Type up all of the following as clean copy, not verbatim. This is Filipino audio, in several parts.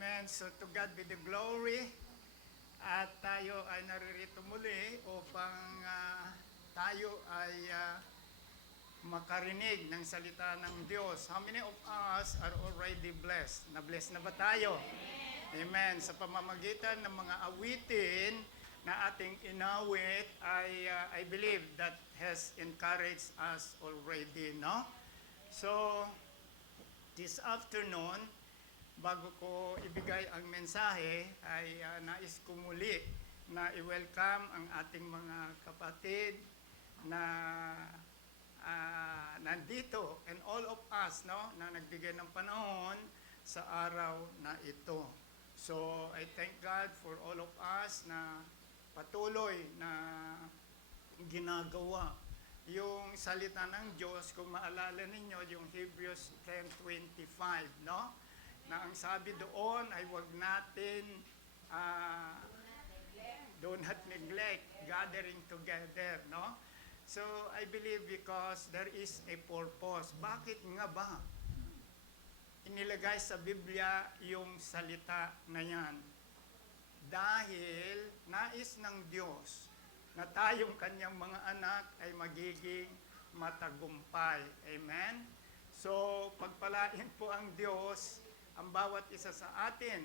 Amen. So to God be the glory. At tayo ay naririto muli upang tayo ay makarinig ng salita ng Diyos. How many of us are already blessed? Na-bless na ba tayo? Amen. Sa pamamagitan ng mga awitin na ating inawit, I believe that has encouraged us already, no? So, this afternoon, bago ko ibigay ang mensahe, ay nais ko muli na i-welcome ang ating mga kapatid na nandito and all of us, no, na nagbigay ng panahon sa araw na ito. So, I thank God for all of us na patuloy na ginagawa yung salita ng Diyos. Kung maalala ninyo, yung Hebrews 10:25, no? Na ang sabi doon ay huwag natin do not neglect gathering together, no? So, I believe because there is a purpose. Bakit nga ba inilagay sa Biblia yung salita na yan? Dahil nais ng Diyos na tayong kanyang mga anak ay magiging matagumpay. Amen? So, pagpalain po ang Diyos ang bawat isa sa atin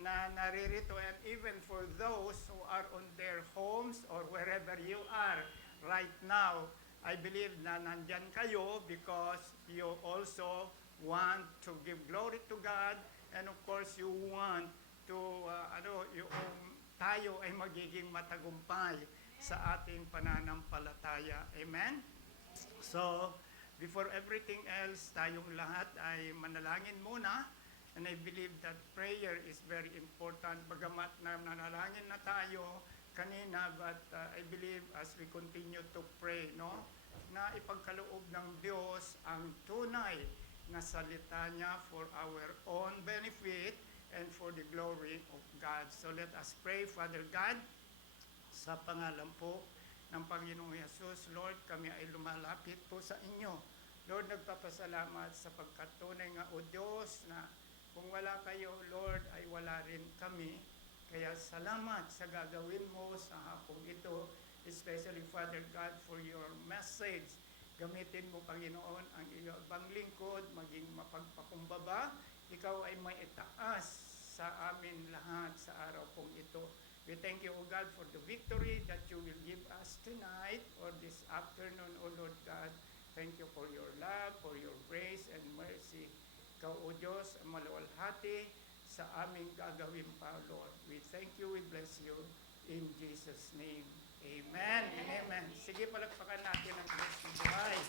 na naririto, and even for those who are on their homes or wherever you are right now, I believe na nandyan kayo because you also want to give glory to God, and of course you want to tayo ay magiging matagumpay sa ating pananampalataya. Amen? So, before everything else, tayong lahat ay manalangin muna. And I believe that prayer is very important. Bagamat na nanalangin na tayo kanina, but I believe as we continue to pray, no, na ipagkaloob ng Diyos ang tunay na salita niya for our own benefit and for the glory of God. So let us pray. Father God, sa pangalan po ng Panginoong Yesus, Lord, kami ay lumalapit po sa inyo. Lord, nagpapasalamat sa pagkatunay nga, O Diyos, na kung wala kayo, Lord, ay wala rin kami. Kaya salamat sa gagawin mo sa hapong ito, especially, Father God, for your message. Gamitin mo, Panginoon, ang iyong lingkod, maging mapagpakumbaba. Ikaw ay may itaas sa amin lahat sa araw pong ito. We thank you, O God, for the victory that you will give us tonight or this afternoon, O Lord God. Thank you for your love, for your grace and mercy. Ikaw, O Diyos, ang maluwalhati sa aming gagawin pa, Lord. We thank you, we bless you, in Jesus' name. Amen and amen. Sige, palagpakan natin ang Diyos ng buhay.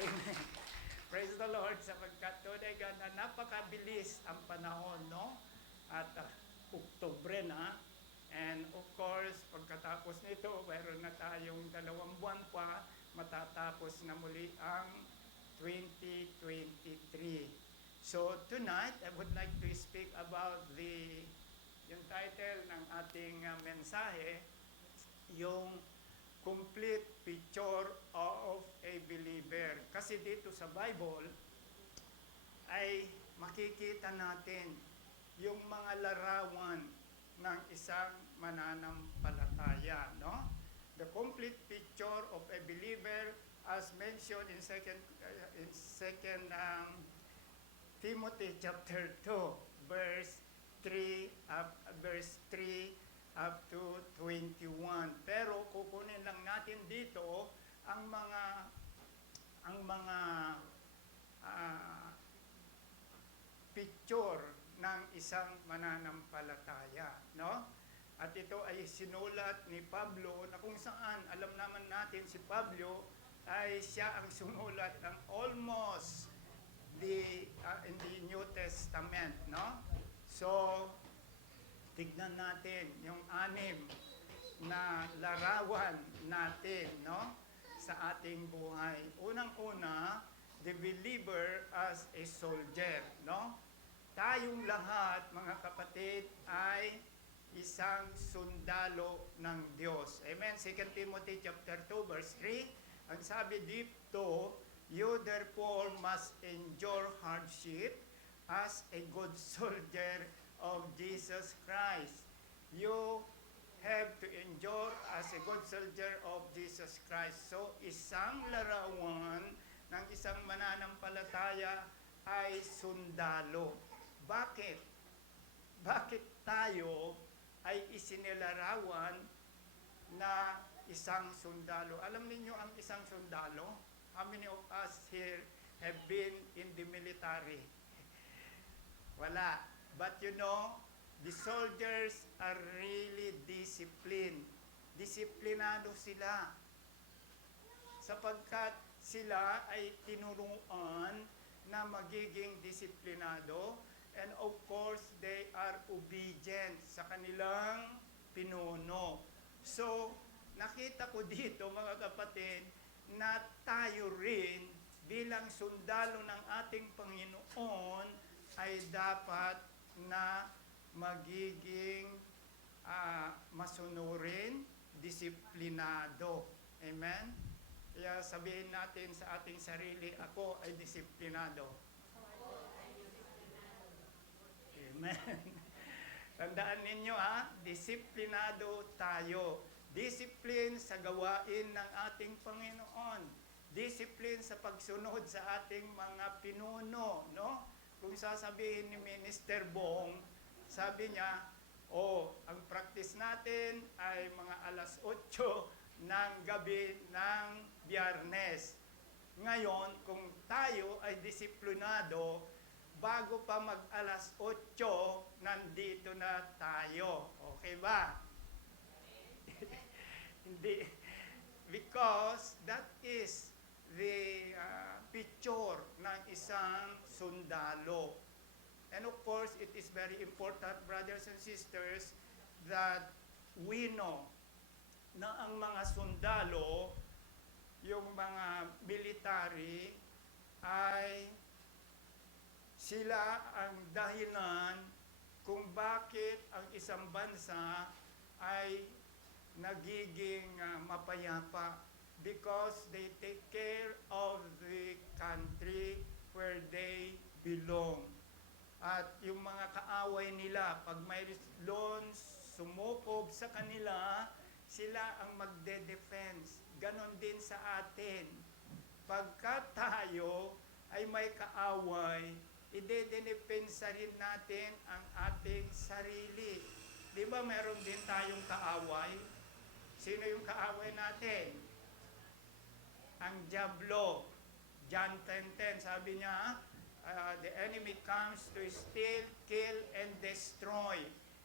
Amen. Praise the Lord, sapagkat tunay God na napakabilis ang panahon, no? At Oktubre na. And of course, pagkatapos nito, mayroon na tayong 2 buwan pa, matatapos na muli ang 2023. So tonight, I would like to speak about yung title ng ating mensahe, yung complete picture of a believer. Kasi dito sa Bible ay makikita natin yung mga larawan ng isang mananampalataya, no? The complete picture of a believer as mentioned in second Timothy chapter 2 verse 3 up to 21. Pero kukunin lang natin dito ang mga picture ng isang mananampalataya, no? At ito ay sinulat ni Pablo, na kung saan alam naman natin si Pablo ay siya ang sumulat ng almost in the New Testament, no? So, tignan natin yung 6 na larawan natin, no, sa ating buhay. Unang-una, the believer as a soldier, no? Tayong lahat, mga kapatid, ay isang sundalo ng Diyos. Amen. 2 Timothy chapter 2 verse 3, ang sabi dito, you therefore must endure hardship as a good soldier of Jesus Christ. You have to endure as a good soldier of Jesus Christ. So, isang larawan ng isang mananampalataya ay sundalo. Bakit? Bakit tayo ay isinilarawan na isang sundalo? Alam niyo ang isang sundalo? How many of us here have been in the military? Wala. But you know, the soldiers are really disciplined. Disiplinado sila. Sapagkat sila ay tinuruan na magiging disiplinado, and of course, they are obedient sa kanilang pinuno. So, nakita ko dito mga kapatid, na tayo rin bilang sundalo ng ating Panginoon ay dapat na magiging masunurin, disiplinado. Amen? Kaya sabihin natin sa ating sarili, ako ay disiplinado. Amen. Tandaan ninyo disiplinado tayo. Discipline sa gawain ng ating Panginoon. Discipline sa pagsunod sa ating mga pinuno, no? Kung sasabihin ni Minister Bong, sabi niya, ang practice natin ay mga alas 8 ng gabi ng Biyernes. Ngayon, kung tayo ay disiplinado, bago pa mag alas 8, nandito na tayo. Okay ba? Hindi. Because that is the picture ng isang sundalo. And of course, it is very important, brothers and sisters, that we know na ang mga sundalo, yung mga military, ay sila ang dahilan kung bakit ang isang bansa ay nagiging mapayapa, because they take care of the country where they belong. At yung mga kaaway nila, pag may loans sumukob sa kanila, sila ang magde-defense. Ganon din sa atin. Pagka tayo ay may kaaway, ide-depensa rin natin ang ating sarili. Di ba meron din tayong kaaway? Sino yung kaaway natin? Ang Diablo. John 10:10, sabi niya, the enemy comes to steal, kill, and destroy.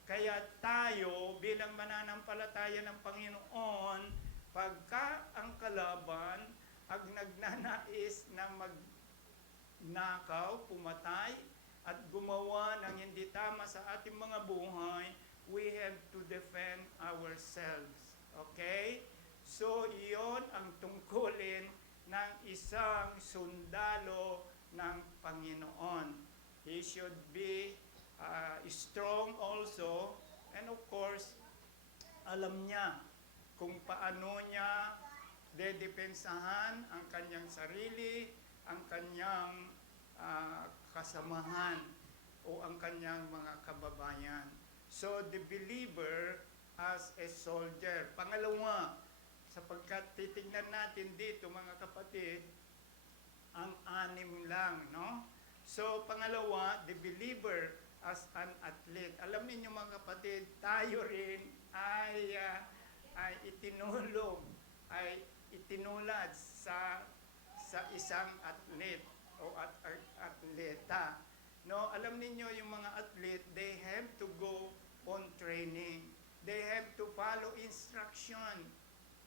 Kaya tayo, bilang mananampalataya ng Panginoon, pagka ang kalaban ang nagnanais na magnakaw, pumatay, at gumawa ng hindi tama sa ating mga buhay, we have to defend ourselves. Okay? So, iyon ang tungkulin ng isang sundalo ng Panginoon. He should be strong also, and of course, alam niya kung paano niya dedepensahan ang kanyang sarili, ang kanyang kasamahan, o ang kanyang mga kababayan. So, the believer as a soldier. Pangalawa, sapagkat titignan natin dito mga kapatid, ang 6 lang, no? So, pangalawa, the believer as an athlete. Alam niyo mga kapatid, tayo rin ay itinulad sa isang athlete o atleta. No, alam niyo yung mga athlete, they have to go on training. They have to follow instruction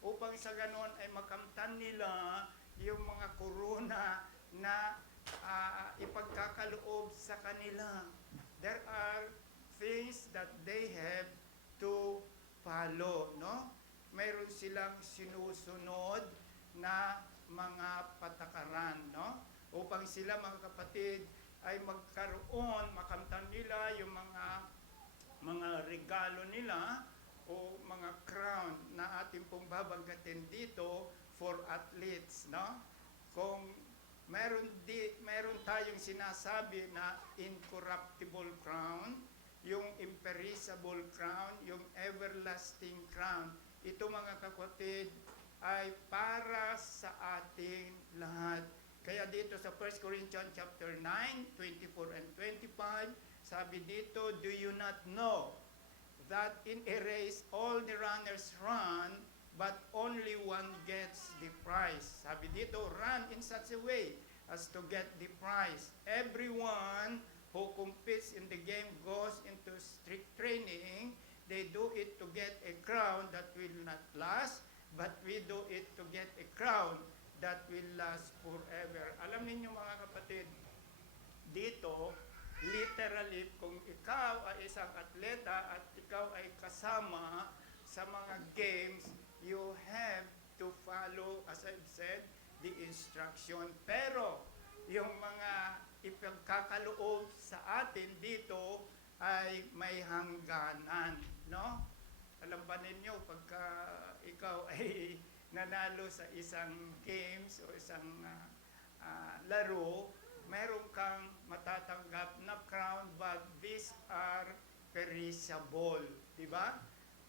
upang sa ganon ay makamtan nila yung mga korona na ipagkakaloob sa kanila. There are things that they have to follow, no? Mayroon silang sinusunod na mga patakaran, no? Upang sila mga kapatid ay magkaroon, makamtan nila yung mga regalo nila o mga crown na ating pong babanggatin dito for athletes, no? Kung meron tayong sinasabi na incorruptible crown, yung imperishable crown, yung everlasting crown. Ito mga kapatid ay para sa ating lahat. Kaya dito sa 1 Corinthians chapter 9, 24 and 25, sabi dito, do you not know that in a race all the runners run, but only one gets the prize? Sabi dito, run in such a way as to get the prize. Everyone who competes in the game goes into strict training. They do it to get a crown that will not last, but we do it to get a crown that will last forever. Alam ninyo mga kapatid, dito, literally, kung ikaw ay isang atleta at ikaw ay kasama sa mga games, you have to follow, as I've said, the instruction. Pero, yung mga ipagkakaloob sa atin dito ay may hangganan, no? Alam ba ninyo, pagka ikaw ay nanalo sa isang games o isang laro, meron kang matatanggap na crown, but these are perishable. Diba?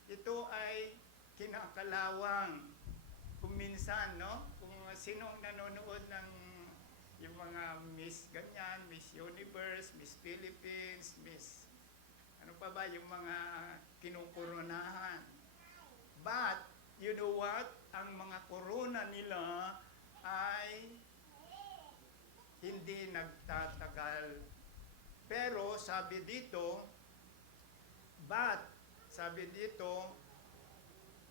Ito ay kinakalawang. Kung minsan, no? Kung sinong nanonood ng yung mga Miss ganyan, Miss Universe, Miss Philippines, Miss ano pa ba, yung mga kinukoronahan. But, you know what? Ang mga korona nila ay hindi nagtatagal. Pero, sabi dito,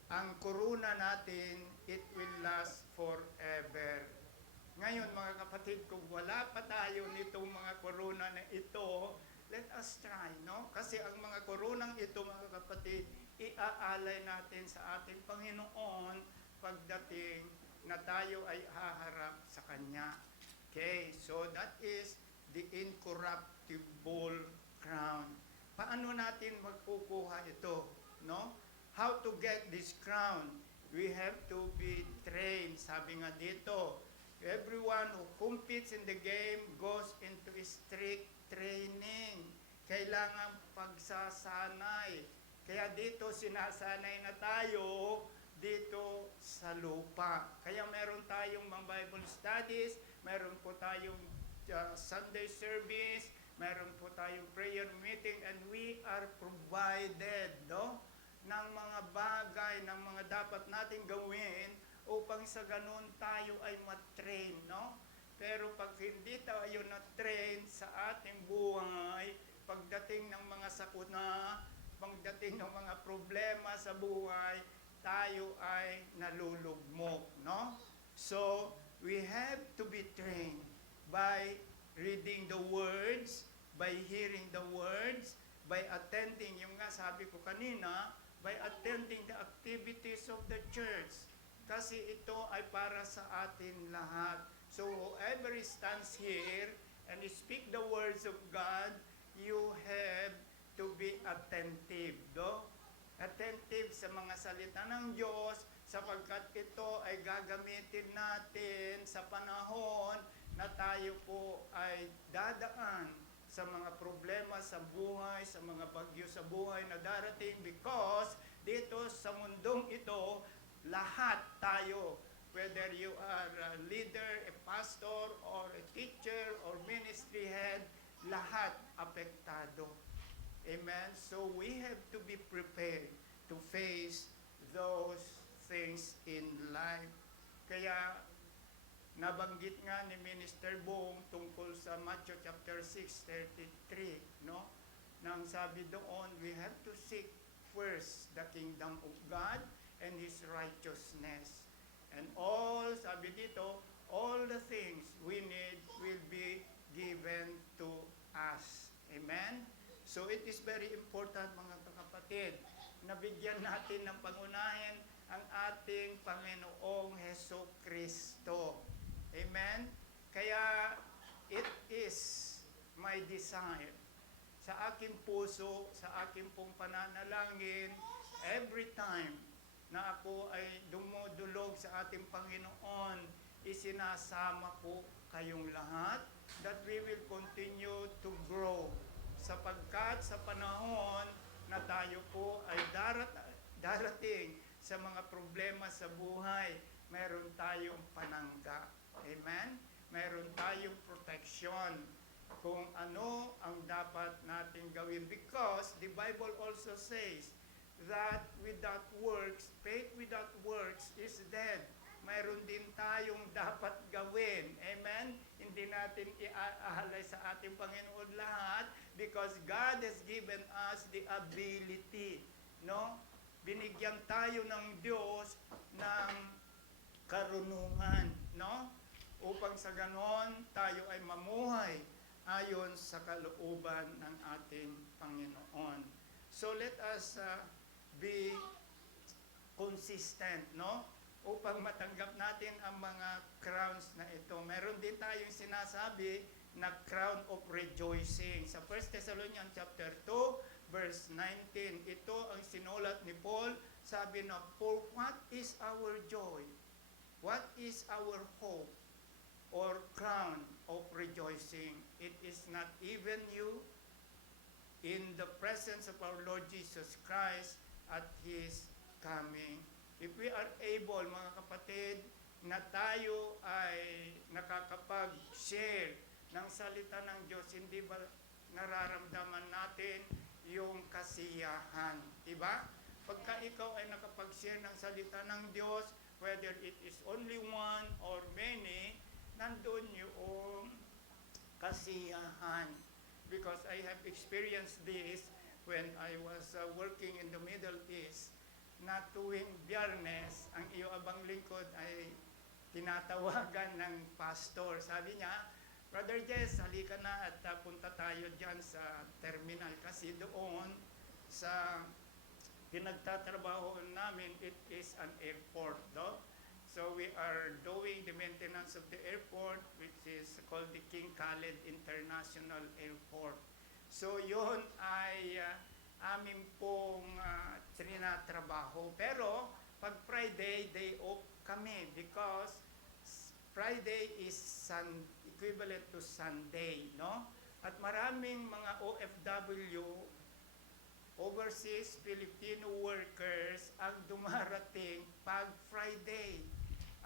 ang korona natin, it will last forever. Ngayon, mga kapatid, kung wala pa tayo nitong mga korona na ito, let us try, no? Kasi ang mga koronang ito, mga kapatid, iaalay natin sa ating Panginoon pagdating na tayo ay haharap sa Kanya. Okay, so that is the incorruptible crown. Paano natin magkukuha ito, no? How to get this crown? We have to be trained. Sabi nga dito, everyone who competes in the game goes into strict training. Kailangan pagsasanay. Kaya dito sinasanay na tayo dito sa lupa. Kaya meron tayong mga Bible studies, meron po tayong Sunday service, meron po tayong prayer meeting, and we are provided, no, ng mga bagay, ng mga dapat nating gawin upang sa ganun tayo ay matrain, no? Pero pag hindi tayo na-train sa ating buhay, pagdating ng mga sakuna, pagdating ng mga problema sa buhay, tayo ay nalulugmok, no? So, we have to be trained by reading the words, by hearing the words, by attending, yung nga sabi ko kanina, by attending the activities of the church. Kasi ito ay para sa atin lahat. So whoever stands here and speak the words of God, you have to be attentive, no? Attentive sa mga salita ng Diyos, sapagkat ito ay gagamitin natin sa panahon na tayo po ay dadaan sa mga problema sa buhay, sa mga bagyo sa buhay na darating, because dito sa mundong ito, lahat tayo, whether you are a leader, a pastor, or a teacher, or ministry head, lahat apektado. Amen? So we have to be prepared to face those things in life. Kaya nabanggit nga ni Minister Bong tungkol sa Matthew chapter 6:33, no? Nang sabi doon, we have to seek first the kingdom of God and His righteousness. And all, sabi dito, all the things we need will be given to us. Amen? So it is very important, mga kapatid, na bigyan natin ng pangunahin ang ating Panginoong Heso Kristo. Amen? Kaya it is my desire sa aking puso, sa aking pong pananalangin, every time na ako ay dumudulog sa ating Panginoon, isinasama ko kayong lahat, that we will continue to grow sa sapagkat sa panahon na tayo po ay darating sa mga problema sa buhay, meron tayong panangga. Amen? Meron tayong protection kung ano ang dapat nating gawin. Because the Bible also says that without works, faith without works is dead. Mayroon din tayong dapat gawin. Amen? Hindi natin iaalay sa ating Panginoon lahat because God has given us the ability. No? Binigyan tayo ng Diyos ng karunungan. No? Upang sa ganon, tayo ay mamuhay ayon sa kalooban ng ating Panginoon. So let us be consistent, no? Upang matanggap natin ang mga crowns na ito. Meron din tayong sinasabi na crown of rejoicing. Sa 1 Thessalonians chapter 2, verse 19, ito ang sinulat ni Paul. Sabi na, for what is our joy? What is our hope? Or crown of rejoicing? It is not even you in the presence of our Lord Jesus Christ at His coming. If we are able, mga kapatid, na tayo ay nakakapag-share ng salita ng Diyos, hindi ba nararamdaman natin yung kasiyahan? Diba? Pagka ikaw ay nakapag-share ng salita ng Diyos, whether it is only one or many, nandun yung kasiyahan. Because I have experienced this when I was working in the Middle East, na tuwing Biyernes, ang iyo abang lingkod ay tinatawagan ng pastor. Sabi niya, Brother Jess, halika na at punta tayo dyan sa terminal. Kasi doon sa pinagtatrabaho namin, it is an airport, no? So we are doing the maintenance of the airport, which is called the King Khaled International Airport. So yun ay amin pong trinatrabaho. Pero pag Friday, day off kami because Friday is equivalent to Sunday, no? At maraming mga OFW, overseas Filipino workers, ang dumarating pag Friday.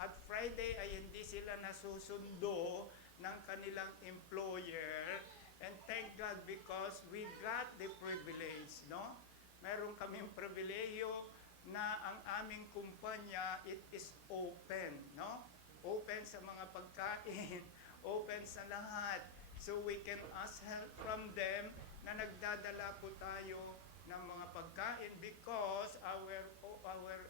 At Friday ay hindi sila nasusundo ng kanilang employer. And thank God because we got the privilege, no? Meron kaming pribileyo na ang aming kumpanya, it is open, no? Open sa mga pagkain, open sa lahat. So we can ask help from them na nagdadala po tayo ng mga pagkain because our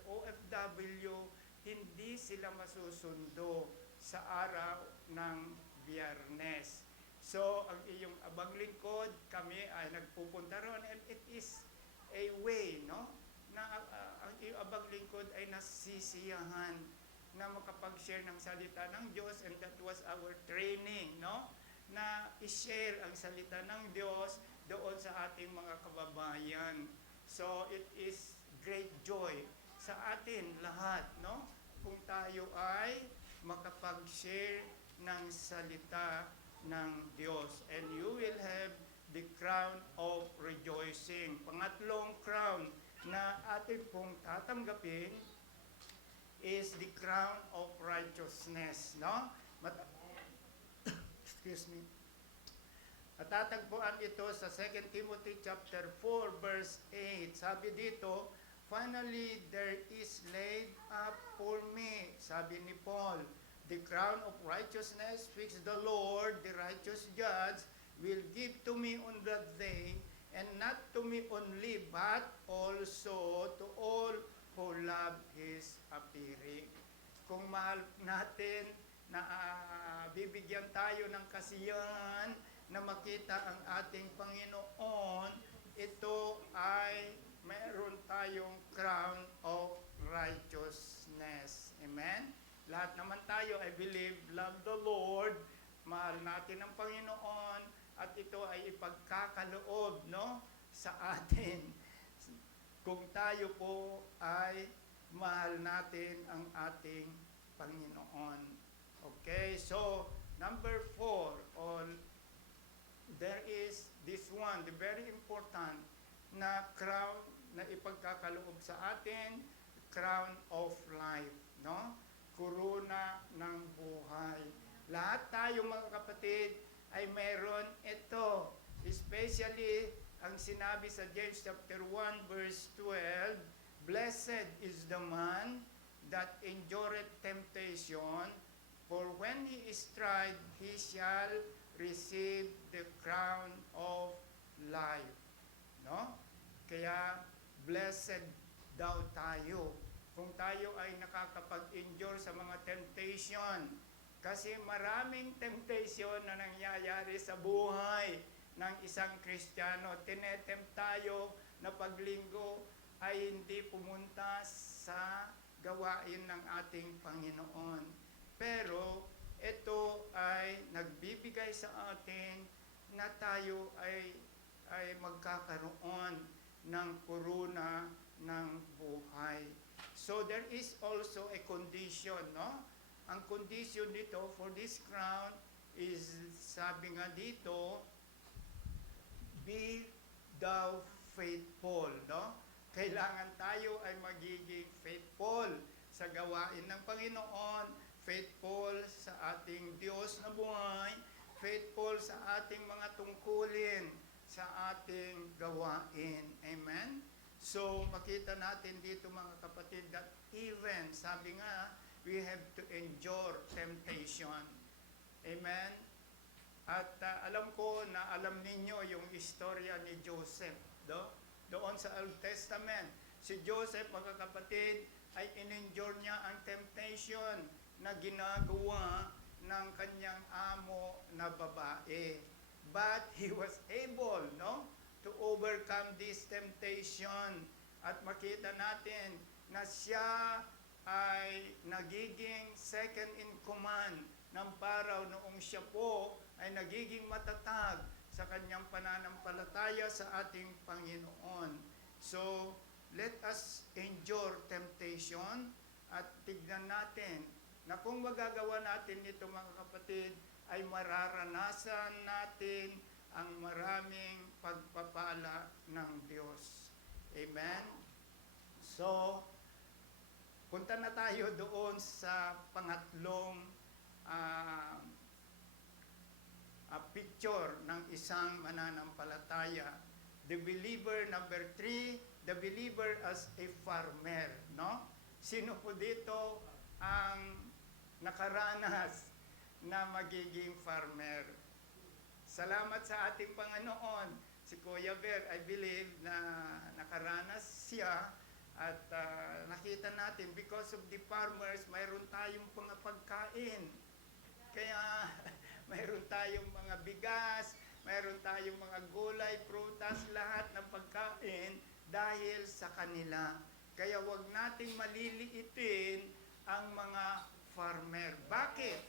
OFW, hindi sila masusundo sa araw ng Biyernes. So, ang iyong abang lingkod, kami ay nagpupunta ron and it is a way, no? Na ang iyong abang lingkod ay nasisiyahan na makapag-share ng salita ng Diyos, and that was our training, no? Na i-share ang salita ng Diyos doon sa ating mga kababayan. So, it is great joy sa atin lahat, no? Kung tayo ay makapag-share ng salita ng Diyos. And you will have the crown of rejoicing. Pangatlong crown na atin pong tatanggapin is the crown of righteousness, no? Excuse me. Matatagpuan ito sa 2 Timothy chapter 4 verse 8. Sabi dito, finally there is laid up for me, sabi ni Paul, the crown of righteousness which the Lord, the righteous judge, will give to me on that day, and not to me only, but also to all who love His appearing. Kung mahal natin na bibigyan tayo ng kasiyahan na makita ang ating Panginoon, ito ay meron tayong crown of righteousness. Amen? Lahat naman tayo, I believe, love the Lord, mahal natin ang Panginoon, at ito ay ipagkakaloob, no, sa atin. Kung tayo po ay mahal natin ang ating Panginoon. Okay, so number 4, there is this one, the very important na crown na ipagkakaloob sa atin, crown of life, no? Kuruna ng buhay. Lahat tayo mga kapatid ay meron ito. Especially ang sinabi sa James chapter 1 verse 12, blessed is the man that endureth temptation, for when he is tried, he shall receive the crown of life. No? Kaya blessed daw tayo kung tayo ay nakakapag-endure sa mga temptation. Kasi maraming temptation na nangyayari sa buhay ng isang Kristiyano. Tinetempt tayo na paglinggo ay hindi pumunta sa gawain ng ating Panginoon. Pero ito ay nagbibigay sa atin na tayo ay magkakaroon ng kuruna ng buhay. So there is also a condition, no? Ang condition dito for this crown is, sabi nga dito, be thou faithful, no? Kailangan tayo ay magiging faithful sa gawain ng Panginoon, faithful sa ating Diyos na buhay, faithful sa ating mga tungkulin, sa ating gawain. Amen? So, makita natin dito mga kapatid that even, sabi nga, we have to endure temptation. Amen? At alam ko na alam ninyo yung istorya ni Joseph. Doon sa Old Testament, si Joseph, mga kapatid, ay in-endure niya ang temptation na ginagawa ng kanyang amo na babae. But he was able, no, to overcome this temptation. At makita natin na siya ay nagiging second in command ng Pharaoh noong siya po ay nagiging matatag sa kanyang pananampalataya sa ating Panginoon. So, let us endure temptation at tignan natin na kung magagawa natin ito mga kapatid, ay mararanasan natin ang maraming pagpapala ng Diyos. Amen? So, punta na tayo doon sa pangatlong picture ng isang mananampalataya. The believer, number 3, the believer as a farmer, no? Sino po dito ang nakaranas na magiging farmer? Salamat sa ating Panginoon. Si Kuya Ver, I believe na nakaranas siya at nakita natin because of the farmers, mayroon tayong mga pagkain. Kaya mayroon tayong mga bigas, mayroon tayong mga gulay, prutas, lahat ng pagkain dahil sa kanila. Kaya wag nating maliliitin ang mga farmer. Bakit?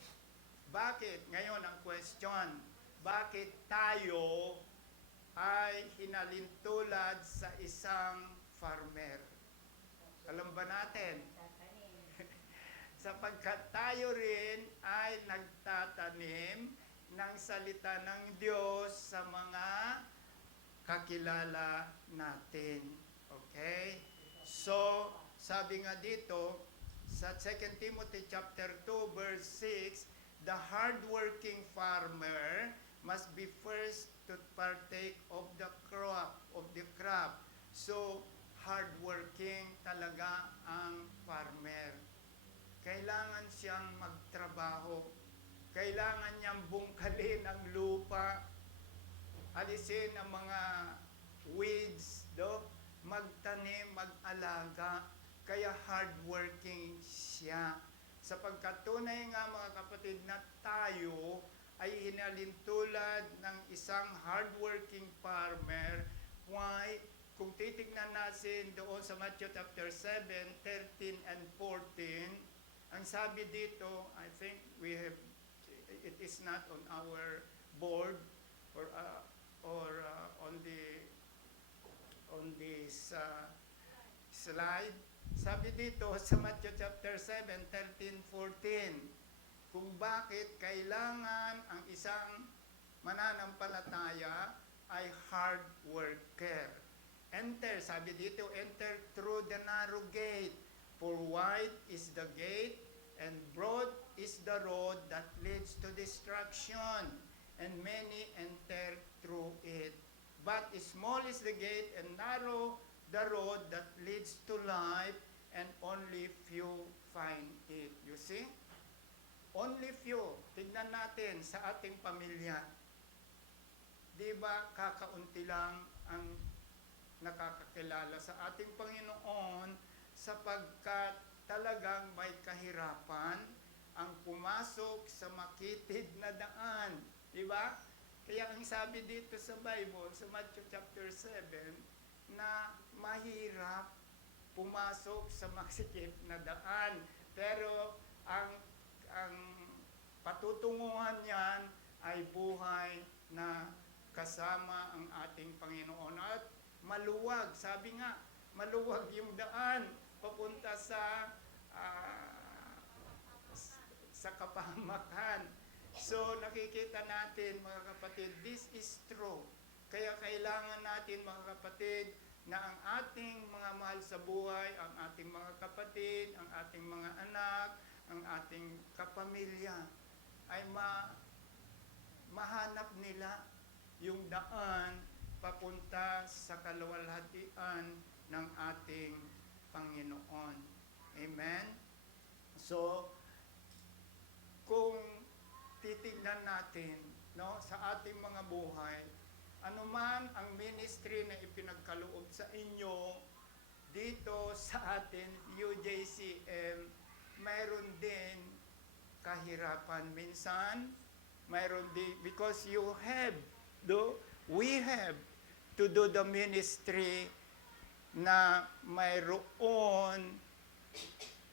Bakit? Ngayon ang question, bakit tayo ay hinalintulad sa isang farmer? Alam ba natin? Sapagkat tayo rin ay nagtatanim ng salita ng Diyos sa mga kakilala natin. Okay? So, sabi nga dito, sa 2 Timothy chapter 2 verse 6, the hardworking farmer must be first to partake of the crop. So, hardworking talaga ang farmer. Kailangan siyang magtrabaho. Kailangan niyang bungkalin ang lupa. Alisin ang mga weeds, magtanim, mag-alaga. Kaya hardworking siya. Sapagkat tunay nga mga kapatid na tayo ay hinalintulad ng isang hardworking farmer. Why? Kung titignan natin doon sa Matthew chapter 7, 13 and 14, ang sabi dito, I think it is not on our board or on this slide. Sabi dito sa Matthew chapter 7, 13, 14, kung bakit kailangan ang isang mananampalataya ay hard worker. Enter, sabi dito, enter through the narrow gate. For wide is the gate, and broad is the road that leads to destruction, and many enter through it. But small is the gate, and narrow the road that leads to life, and only few find it. You see? Only few. Tignan natin sa ating pamilya. Di ba kakaunti lang ang nakakakilala sa ating Panginoon sapagkat talagang may kahirapan ang pumasok sa makitid na daan. Di ba? Kaya ang sabi dito sa Bible, sa Matthew chapter 7, na mahirap pumasok sa maksikip na daan. Pero ang patutunguhan niyan ay buhay na kasama ang ating Panginoon. At maluwag, sabi nga, maluwag yung daan papunta sa kapahamakan. So nakikita natin mga kapatid, this is true. Kaya kailangan natin mga kapatid na ang ating mga mahal sa buhay, ang ating mga kapatid, ang ating mga anak, ang ating kapamilya ay mahanap nila yung daan papunta sa kaluwalhatian ng ating Panginoon. Amen? So, kung titignan natin sa ating mga buhay, anuman ang ministry na ipinagkaloob sa inyo dito sa atin, UJCM, mayroon din kahirapan minsan, mayroon din, because we have to do the ministry na mayroon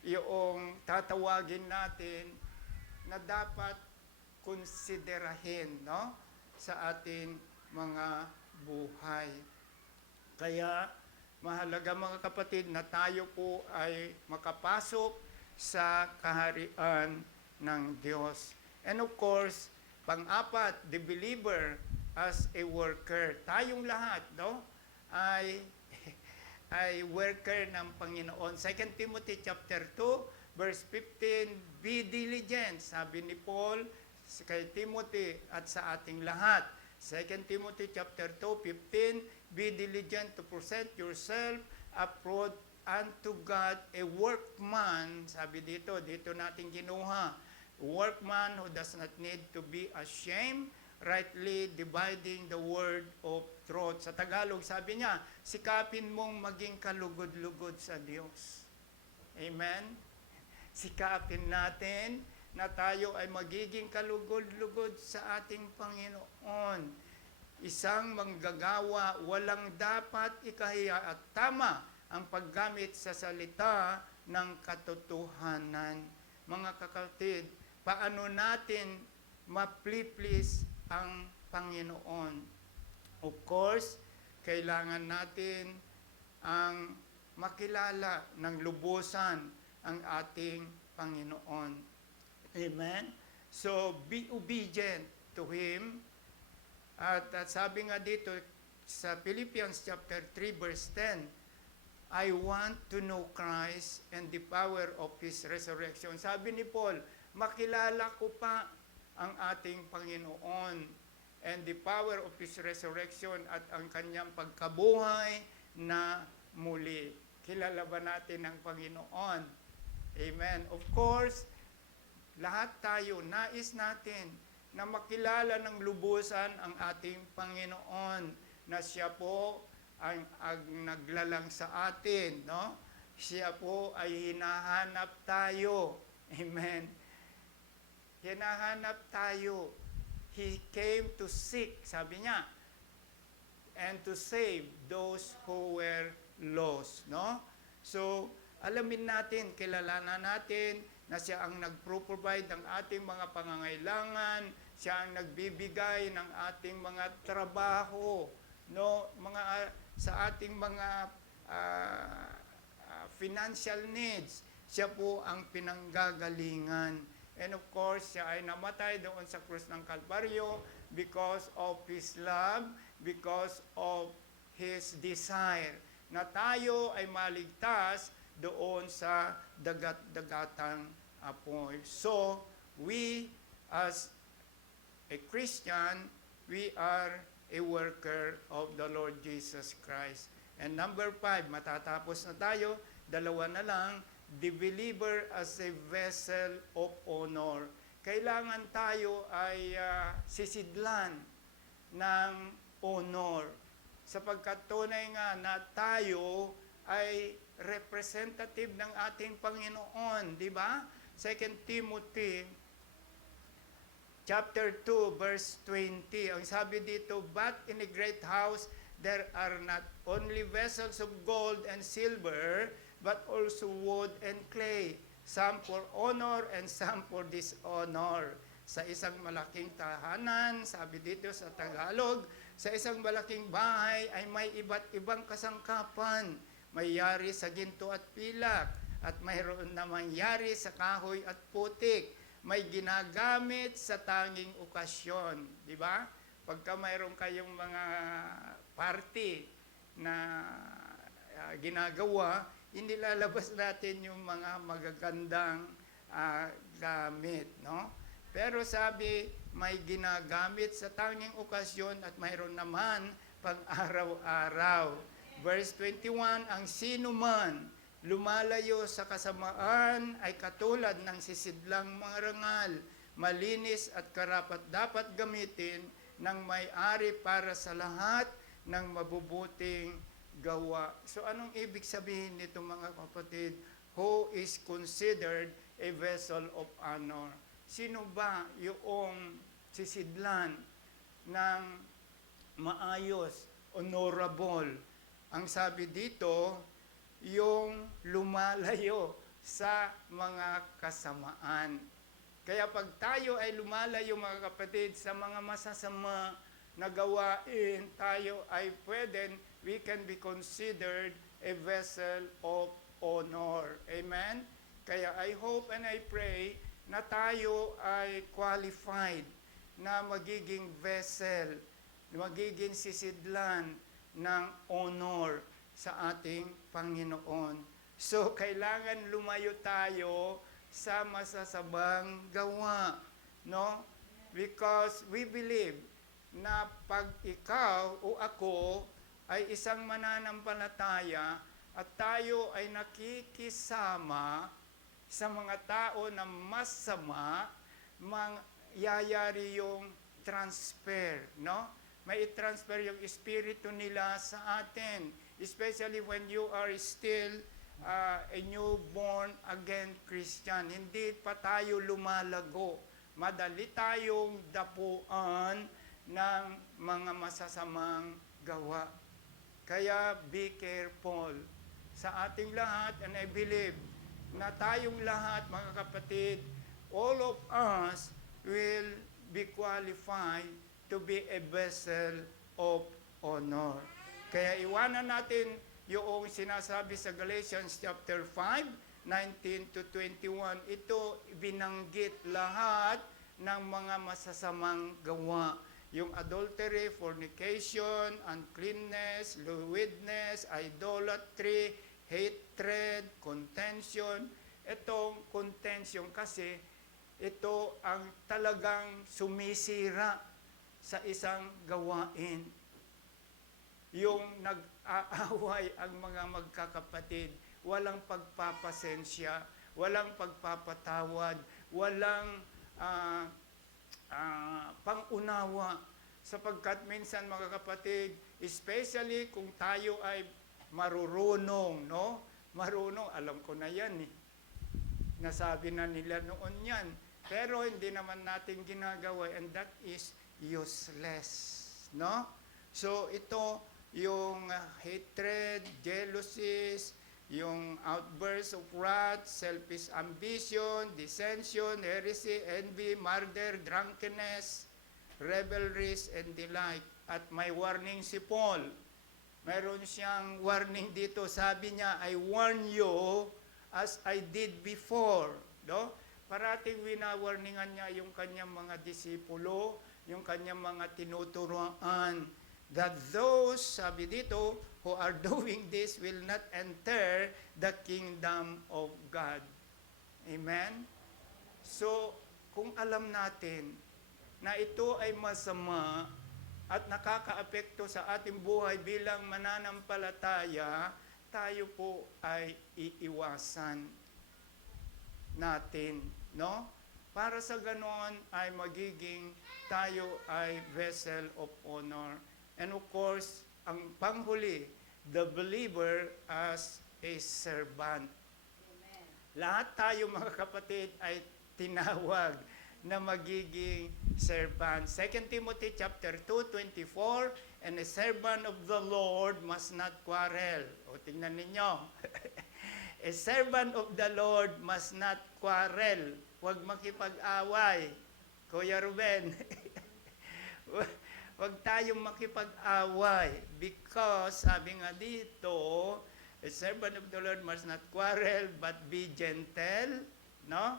yung tatawagin natin na dapat konsiderahin sa ating mga buhay. Kaya mahalaga mga kapatid na tayo po ay makapasok sa kaharian ng Diyos. And of course, pang-apat, the believer as a worker. Tayong lahat, ay worker ng Panginoon. 2 Timothy chapter 2, verse 15, be diligent, sabi ni Paul kay Timothy at sa ating lahat. 2 Timothy chapter 2, 15, be diligent to present yourself approved unto God, a workman, sabi dito natin kinuha, workman who does not need to be ashamed, rightly dividing the word of truth. Sa Tagalog, sabi niya, sikapin mong maging kalugod-lugod sa Diyos. Amen? Sikapin natin na tayo ay magiging kalugod-lugod sa ating Panginoon. Isang manggagawa, walang dapat ikahiya at tama ang paggamit sa salita ng katotohanan. Mga kakatid, paano natin ma-please ang Panginoon? Of course, kailangan natin ang makilala ng lubusan ang ating Panginoon. Amen? So, be obedient to Him. At sabi nga dito sa Philippians chapter 3 verse 10, I want to know Christ and the power of His resurrection. Sabi ni Paul, makilala ko pa ang ating Panginoon and the power of His resurrection at ang Kanyang pagkabuhay na muli. Kilala ba natin ang Panginoon? Amen. Of course, lahat tayo, nais natin na makilala ng lubusan ang ating Panginoon na Siya po ang naglalang sa atin, Siya po ay hinahanap tayo. Amen. Hinahanap tayo. He came to seek, sabi niya, and to save those who were lost, So, alamin natin, kilalanan natin na Siya ang nagpro-provide ng ating mga pangangailangan, Siya ang nagbibigay ng ating mga trabaho, sa ating mga financial needs. Siya po ang pinanggagalingan. And of course, Siya ay namatay doon sa krus ng Kalbaryo because of His love, because of His desire, na tayo ay maligtas doon sa dagat-dagatang apoy. So, we as a Christian, we are a worker of the Lord Jesus Christ. And number 5, matatapos na tayo, dalawa na lang, the believer as a vessel of honor. Kailangan tayo ay sisidlan ng honor. Sapagkat tunay nga na tayo ay representative ng ating Panginoon, di ba? 2 Timothy chapter 2 verse 20. Ang sabi dito, but in a great house there are not only vessels of gold and silver, but also wood and clay, some for honor and some for dishonor. Sa isang malaking tahanan, sabi dito sa Tagalog, sa isang malaking bahay ay may iba't ibang kasangkapan. May yari sa ginto at pilak, at mayroon namang yari sa kahoy at putik. May ginagamit sa tanging okasyon. Di ba? Pagka mayroon kayong mga party na ginagawa, hindi lalabas natin yung mga magagandang gamit, no? Pero sabi, may ginagamit sa tanging okasyon at mayroon naman pang araw-araw. Verse 21, ang sino man lumalayo sa kasamaan ay katulad ng sisidlang mga rangal, malinis at karapat dapat gamitin ng may-ari para sa lahat ng mabubuting gawa. So anong ibig sabihin nito mga kapatid? Who is considered a vessel of honor? Sino ba yung sisidlan ng maayos, honorable? Ang sabi dito, yung lumalayo sa mga kasamaan. Kaya pag tayo ay lumalayo mga kapatid sa mga masasama na gawain, tayo ay we can be considered a vessel of honor. Amen? Kaya I hope and I pray na tayo ay qualified na magiging vessel, magiging sisidlan ng honor sa ating Panginoon. So, kailangan lumayo tayo sa masasabang gawa, no? Because we believe na pag ikaw o ako ay isang mananampalataya at tayo ay nakikisama sa mga tao na masama, mangyayari yung transfer, no? May i-transfer yung espiritu nila sa atin, especially when you are still a newborn again Christian. Hindi pa tayo lumalago. Madali tayong dapuan ng mga masasamang gawa. Kaya be careful sa ating lahat, and I believe na tayong lahat, mga kapatid, all of us will be qualified to be a vessel of honor. Kaya iwanan natin yung sinasabi sa Galatians chapter 5, 19 to 21. Ito binanggit lahat ng mga masasamang gawa. Yung adultery, fornication, uncleanness, lewdness, idolatry, hatred, contention. Itong contention kasi, ito ang talagang sumisira sa isang gawain. Yung nag-aaway ang mga magkakapatid, walang pagpapasensya, walang pagpapatawad, walang pangunawa. Sapagkat minsan mga kapatid, especially kung tayo ay marurunong, no? Marunong, alam ko na yan eh. Nasabi na nila noon yan. Pero hindi naman natin ginagawa, and that is useless, no? So ito, yung hatred, jealousies, yung outbursts of wrath, selfish ambition, dissension, heresy, envy, murder, drunkenness, revelries, and the like. At may warning si Paul. Meron siyang warning dito. Sabi niya, I warn you as I did before. No? Parating winawarningan niya yung kanyang mga disipulo yung kanyang mga tinuturuan, that those, sabi dito, who are doing this will not enter the kingdom of God. Amen? So, kung alam natin na ito ay masama at nakakaapekto sa ating buhay bilang mananampalataya, tayo po ay iiwasan natin, no? Para sa ganon ay magiging tayo ay vessel of honor. And of course, ang panghuli, the believer as a servant. Amen. Lahat tayo mga kapatid ay tinawag na magiging servant. 2 Timothy chapter 2:24, and a servant of the Lord must not quarrel. O tingnan ninyo. A servant of the Lord must not quarrel. Huwag makipag-away. Kuya Ruben, huwag tayong makipag-away. Because, sabi nga dito, a servant of the Lord must not quarrel, but be gentle, no?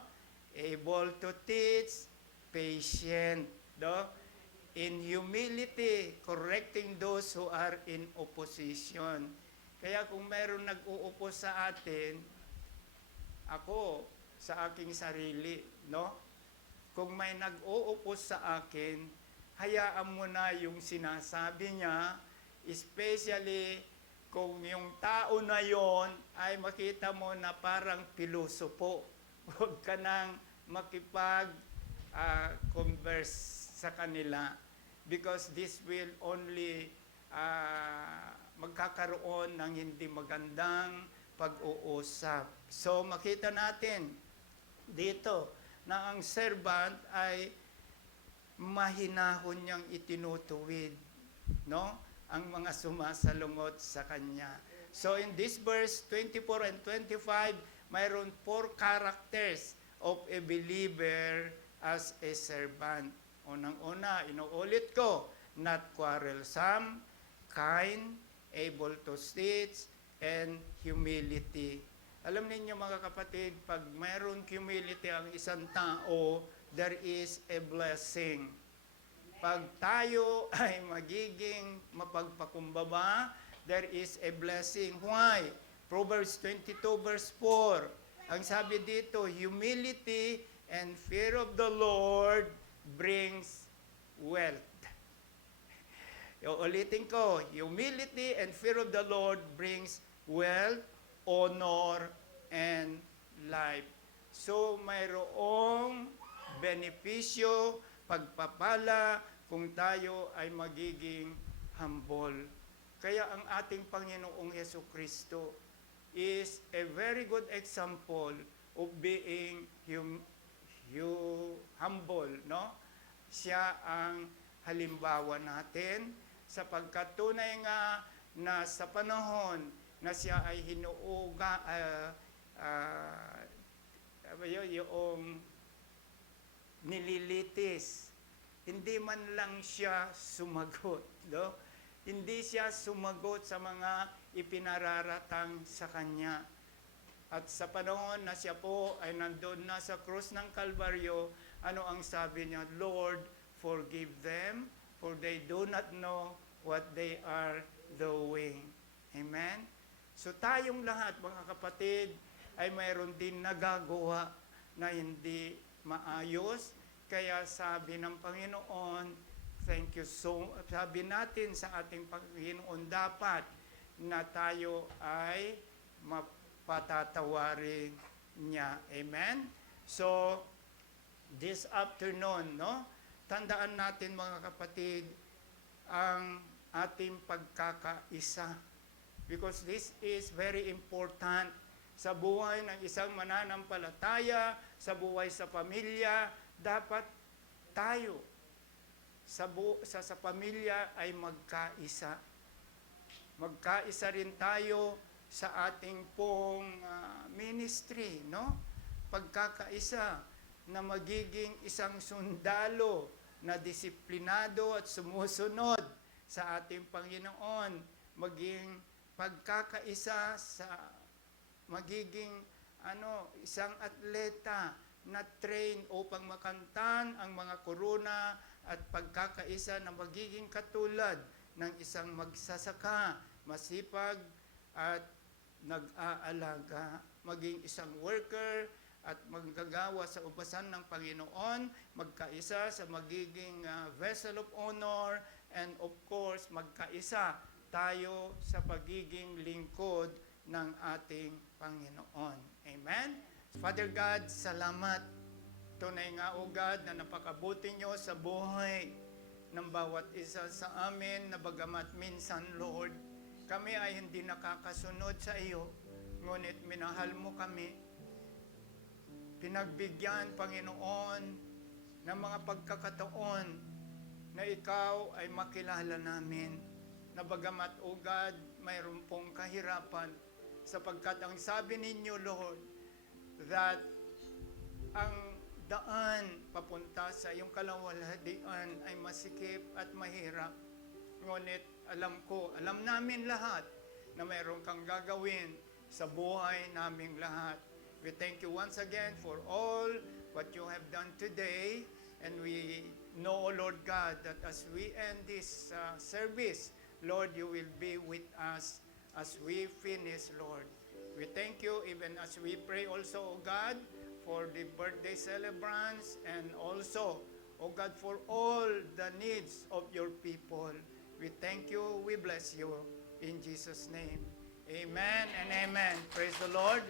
Able to teach, patient, no? In humility, correcting those who are in opposition. Kaya kung mayroon nag-uupo sa atin, ako, sa aking sarili, no? Kung may nag-uupo sa akin, hayaan mo na yung sinasabi niya, especially kung yung tao na yon ay makita mo na parang pilosopo. Huwag ka nang makipag-converse sa kanila because this will only magkakaroon ng hindi magandang pag-uusap. So makita natin dito na ang servant ay mahinahon niyang itinutuwid, no? Ang mga sumasalungot sa kanya. So in this verse 24 and 25, mayroon 4 characters of a believer as a servant. Unang-una, inuulit ko, not quarrelsome, kind, able to teach, and humility. Alam ninyo mga kapatid, pag mayroon humility ang isang tao, there is a blessing. Pag tayo ay magiging mapagpakumbaba, there is a blessing. Why? Proverbs 22 verse 4. Ang sabi dito, humility and fear of the Lord brings wealth. Ulitin ko, humility and fear of the Lord brings wealth, honor, and life. So, mayroong benepisyo, pagpapala, kung tayo ay magiging humble. Kaya ang ating Panginoong Jesucristo is a very good example of being humble, no? Siya ang halimbawa natin sapagkat tunay nga na sa panahon na siya ay hinuuga, yung nililitis, hindi man lang siya sumagot, no? Hindi siya sumagot sa mga ipinararatang sa kanya. At sa panahon na siya po ay nandun na sa krus ng Kalbaryo, ano ang sabi niya? Lord, forgive them, for they do not know what they are doing. Amen? So tayong lahat, mga kapatid, ay mayroon din nagagawa na hindi maayos. Kaya sabi ng Panginoon, thank you so much. Sabi natin sa ating Panginoon, dapat na tayo ay mapatatawarin niya. Amen? So, this afternoon, no? Tandaan natin mga kapatid, ang ating pagkakaisa. Because this is very important sa buhay ng isang mananampalataya, sa buhay sa pamilya, dapat tayo sa pamilya ay magkaisa. Magkaisa rin tayo sa ating pong ministry, no? Pagkakaisa na magiging isang sundalo na disiplinado at sumusunod sa ating Panginoon, maging pagkakaisa sa magiging isang atleta na train upang makantan ang mga korona at pagkakaisa na magiging katulad ng isang magsasaka, masipag at nag-aalaga, maging isang worker at manggagawa sa ubasan ng Panginoon, magkaisa sa magiging vessel of honor, and of course, magkaisa tayo sa pagiging lingkod ng ating Panginoon. Amen? Father God, salamat. Tunay nga, O God, na napakabuti nyo sa buhay ng bawat isa sa amin na bagamat minsan, Lord, kami ay hindi nakakasunod sa iyo, ngunit minahal mo kami. Pinagbigyan, Panginoon, ng mga pagkakataon na ikaw ay makilala namin, na bagamat, O God, mayroon pong kahirapan, sapagkat ang sabi ninyo, Lord, that ang daan papunta sa iyong kalawalhatian ay masikip at mahirap. Ngunit alam namin lahat na mayroon kang gagawin sa buhay naming lahat. We thank you once again for all what you have done today, and we know, Lord God, that as we end this service, Lord, you will be with us as we finish, Lord. We thank you even as we pray also, O God, for the birthday celebrants and also, O God, for all the needs of your people. We thank you, we bless you. In Jesus' name, amen and amen. Praise the Lord.